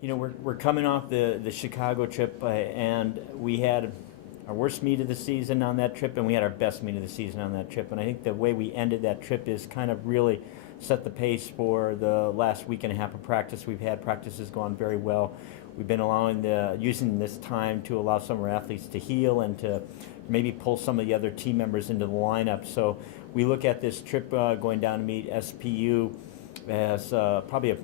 You know, we're coming off the Chicago trip, and we had our worst meet of the season on that trip, and we had our best meet of the season on that trip. And I think the way we ended that trip is kind of really set the pace for the last week and a half of practice we've had. Practice has gone very well. We've been using this time to allow some of our athletes to heal and to maybe pull some of the other team members into the lineup. So we look at this trip going down to meet SPU as probably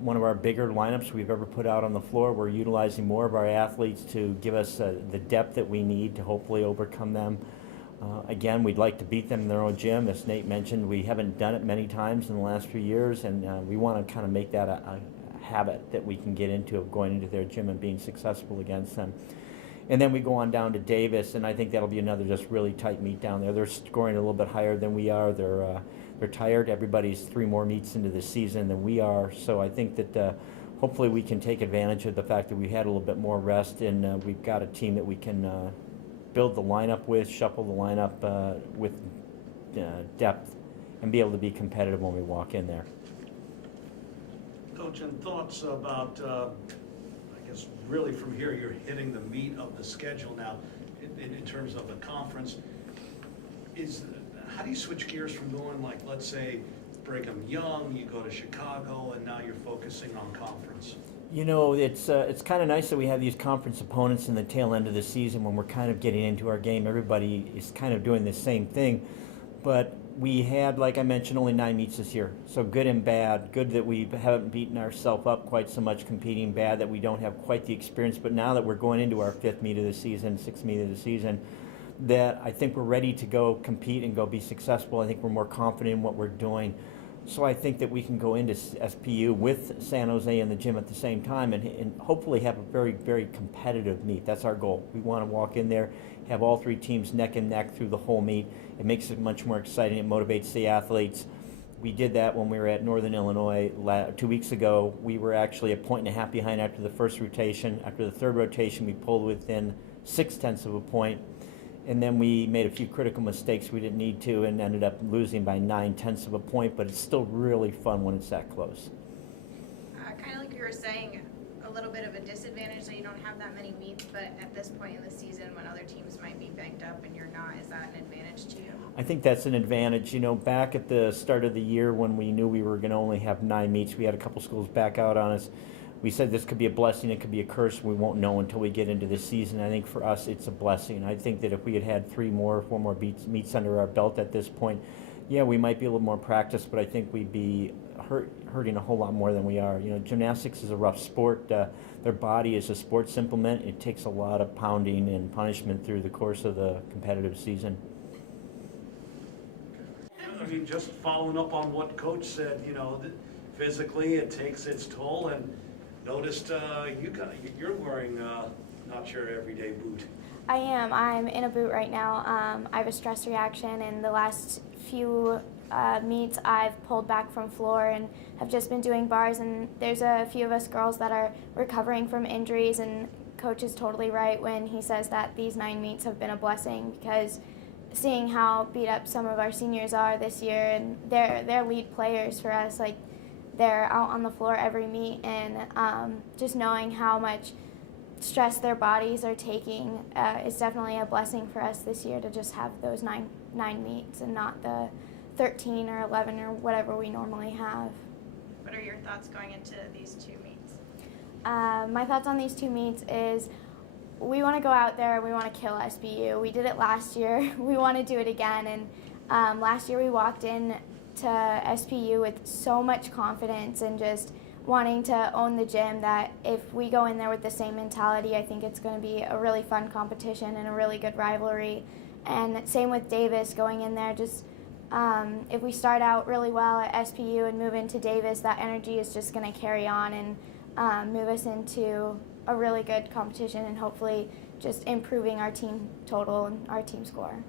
one of our bigger lineups we've ever put out on the floor. We're utilizing more of our athletes to give us the depth that we need to hopefully overcome them. Again, we'd like to beat them in their own gym. As Nate mentioned, we haven't done it many times in the last few years, and we want to kind of make that a habit that we can get into of going into their gym and being successful against them. And then we go on down to Davis, and I think that'll be another just really tight meet down there. They're scoring a little bit higher than we are. They're tired. Everybody's 3 more meets into the season than we are. So I think that hopefully we can take advantage of the fact that we had a little bit more rest, and we've got a team that we can build the lineup with, shuffle the lineup with depth, and be able to be competitive when we walk in there. Coach, and thoughts about, I guess, really from here, you're hitting the meat of the schedule now in terms of the conference. How do you switch gears from going, like, let's say, Brigham Young, you go to Chicago, and now you're focusing on conference? You know, it's kind of nice that we have these conference opponents in the tail end of the season when we're kind of getting into our game. Everybody is kind of doing the same thing. But we had, like I mentioned, only 9 meets this year. So good and bad. Good that we haven't beaten ourselves up quite so much competing. Bad that we don't have quite the experience. But now that we're going into our 5th meet of the season, 6th meet of the season, that I think we're ready to go compete and go be successful. I think we're more confident in what we're doing. So I think that we can go into SPU with San Jose in the gym at the same time and hopefully have a very, very competitive meet. That's our goal. We want to walk in there, have all 3 teams neck and neck through the whole meet. It makes it much more exciting. It motivates the athletes. We did that when we were at Northern Illinois 2 weeks ago. We were actually a point and a half behind after the first rotation. After the third rotation, we pulled within 0.6 of a point. And then we made a few critical mistakes we didn't need to and ended up losing by 0.9 of a point, but it's still really fun when it's that close. Kind of like you were saying, a little bit of a disadvantage that you don't have that many meets, but at this point in the season when other teams might be banged up and you're not, is that an advantage to you? I think that's an advantage. You know, back at the start of the year when we knew we were going to only have 9 meets, we had a couple schools back out on us. We said this could be a blessing, it could be a curse. We won't know until we get into the season. I think for us it's a blessing. I think that if we had had 4 more meets under our belt at this point, yeah, we might be a little more practiced, but I think we'd be hurting a whole lot more than we are. You know, gymnastics is a rough sport. Their body is a sports implement. It takes a lot of pounding and punishment through the course of the competitive season. I mean, just following up on what Coach said, you know, physically it takes its toll, and noticed you're wearing not your everyday boot. I am. I'm in a boot right now. I have a stress reaction, and the last few meets I've pulled back from floor and have just been doing bars, and there's a few of us girls that are recovering from injuries, and Coach is totally right when he says that these 9 meets have been a blessing, because seeing how beat up some of our seniors are this year, and they're lead players for us, like they're out on the floor every meet, and just knowing how much stress their bodies are taking is definitely a blessing for us this year to just have those nine meets and not the 13 or 11 or whatever we normally have. What are your thoughts going into these 2 meets? My thoughts on these 2 meets is we want to go out there, we want to kill SPU. We did it last year, we want to do it again, and last year we walked in to SPU with so much confidence and just wanting to own the gym that if we go in there with the same mentality, I think it's going to be a really fun competition and a really good rivalry. And same with Davis, going in there, just if we start out really well at SPU and move into Davis, that energy is just going to carry on and move us into a really good competition and hopefully just improving our team total and our team score.